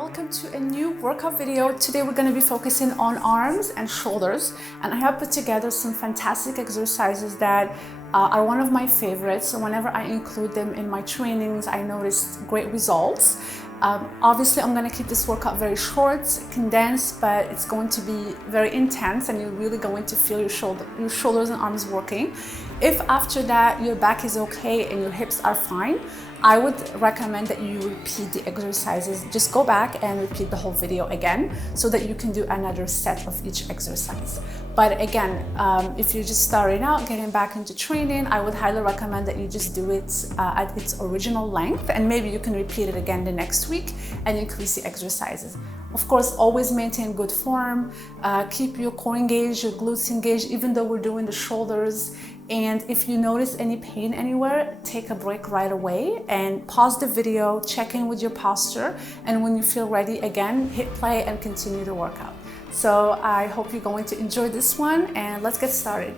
Welcome to a new workout video. Today we're going to be focusing on arms and shoulders, and I have put together some fantastic exercises that are one of my favorites. So whenever I include them in my trainings, I noticed great results. Obviously, I'm going to keep this workout very short, condensed, but it's going to be very intense and you're really going to feel your shoulders and arms working. If after that your back is okay and your hips are fine, I would recommend that you repeat the exercises. Just go back and repeat the whole video again so that you can do another set of each exercise. But again, if you're just starting out, getting back into training, I would highly recommend that you just do it at its original length, and maybe you can repeat it again the next week and increase the exercises. Of course, always maintain good form, keep your core engaged, your glutes engaged, even though we're doing the shoulders. And if you notice any pain anywhere, take a break right away and pause the video, check in with your posture, and when you feel ready again, hit play and continue the workout. So I hope you're going to enjoy this one, and let's get started.